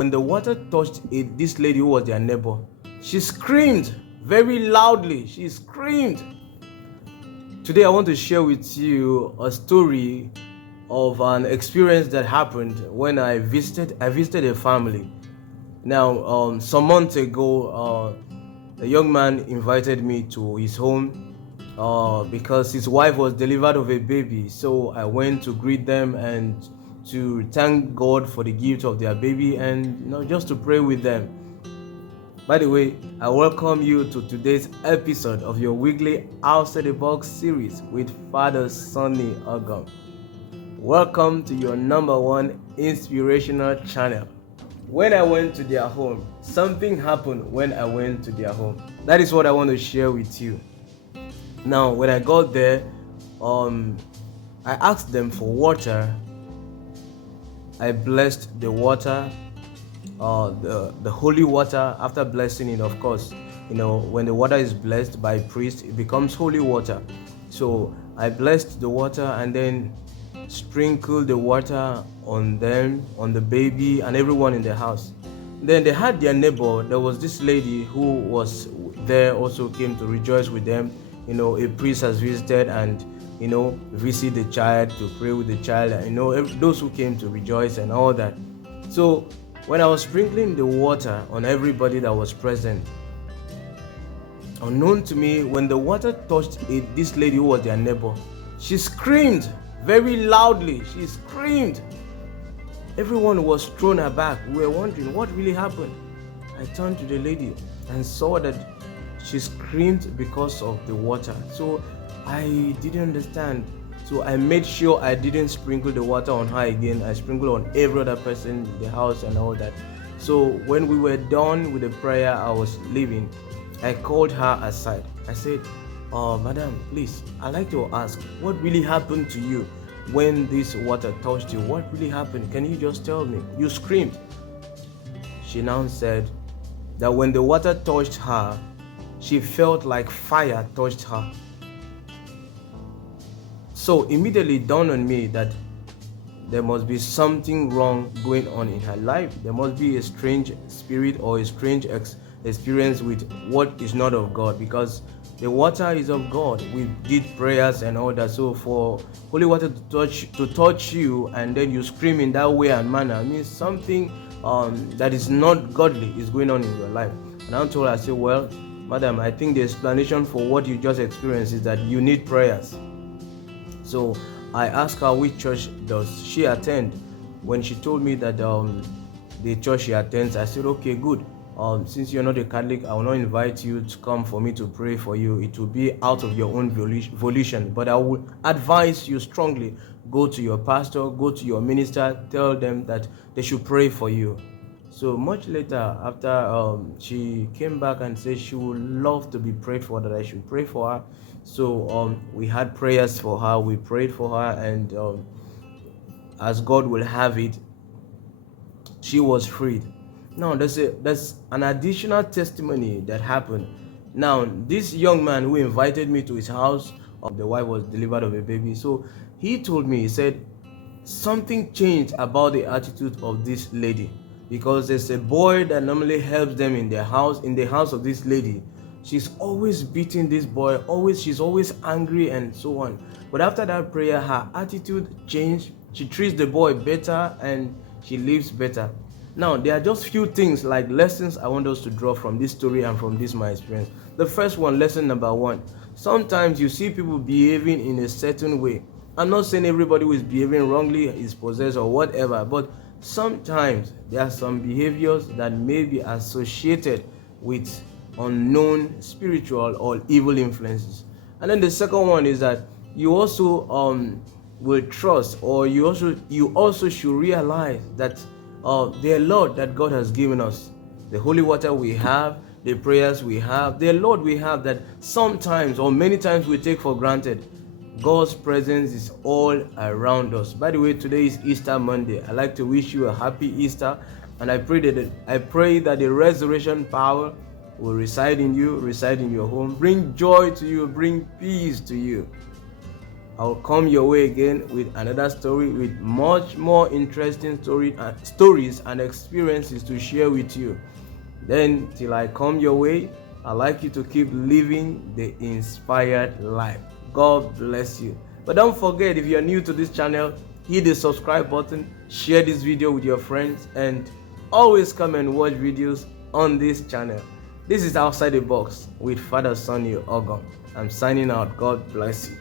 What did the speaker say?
When the water touched this lady who was their neighbor, she screamed very loudly. She screamed. Today I want to share with you a story of an experience that happened when I visited a family. Now, some months ago, a young man invited me to his home because his wife was delivered of a baby. So I went to greet them and to thank God for the gift of their baby, and just to pray with them. By the way, I welcome you to today's episode of your weekly Outside the Box series with Father Sonny Ogom. Welcome to your number one inspirational channel. When I went to their home, something happened when I went to their home. That is what I want to share with you. Now, when I got there, I asked them for water. I blessed the water, the holy water. After blessing it, of course, when the water is blessed by priest, it becomes holy water. So I blessed the water and then sprinkled the water on them, on the baby, and everyone in the house. Then they had their neighbor. There was this lady who was there, also came to rejoice with them. A priest has visited and visit the child, to pray with the child, those who came to rejoice and all that. So when I was sprinkling the water on everybody that was present, unknown to me, when the water touched this lady who was their neighbor, she screamed very loudly. She screamed. Everyone was thrown aback. We were wondering what really happened. I turned to the lady and saw that she screamed because of the water. So I didn't understand. So I made sure I didn't sprinkle the water on her again. I sprinkled on every other person in the house and all that. So when we were done with the prayer, I was leaving. I called her aside. I said, madam, please, I'd like to ask, what really happened to you when this water touched you? What really happened? Can you just tell me? You screamed. She now said that when the water touched her, she felt like fire touched her. So immediately dawned on me that there must be something wrong going on in her life. There must be a strange spirit or a strange experience with what is not of God, because the water is of God. We did prayers and all that. So for holy water to touch you and then you scream in that way and manner means something that is not godly is going on in your life. And I told her, I said, well, madam, I think the explanation for what you just experienced is that you need prayers. So I asked her which church does she attend. When she told me that the church she attends, I said, okay, good. Since you're not a Catholic, I will not invite you to come for me to pray for you. It will be out of your own volition. But I would advise you strongly, go to your pastor, go to your minister, tell them that they should pray for you. So much later, after she came back and said she would love to be prayed for, that I should pray for her. So we had prayers for her, we prayed for her, and as God will have it, she was freed. Now there's an additional testimony that happened. Now this young man who invited me to his house, the wife was delivered of a baby. So he told me, he said something changed about the attitude of this lady, because there's a boy that normally helps them in the house of this lady. She's always beating this boy, she's always angry and so on. But after that prayer, her attitude changed. She treats the boy better and she lives better. Now, there are just few things like lessons I want us to draw from this story and from this my experience. The first one, lesson number one. Sometimes you see people behaving in a certain way. I'm not saying everybody who is behaving wrongly is possessed or whatever, but sometimes there are some behaviors that may be associated with unknown spiritual or evil influences. And then the second one is that you also will trust, or you also should realize that the Lord that God has given us, the holy water we have, the prayers we have, the Lord we have, that sometimes or many times we take for granted. God's presence is all around us. By the way, today is Easter Monday. I'd like to wish you a happy Easter, and I pray that the resurrection power will reside in you, reside in your home, bring joy to you, bring peace to you. I'll come your way again with another story, with much more interesting stories and experiences to share with you. Then, till I come your way, I'd like you to keep living the inspired life. God bless you. But don't forget, if you're new to this channel, hit the subscribe button, share this video with your friends, and always come and watch videos on this channel. This is Outside the Box with Father Sonny Ogom. I'm signing out. God bless you.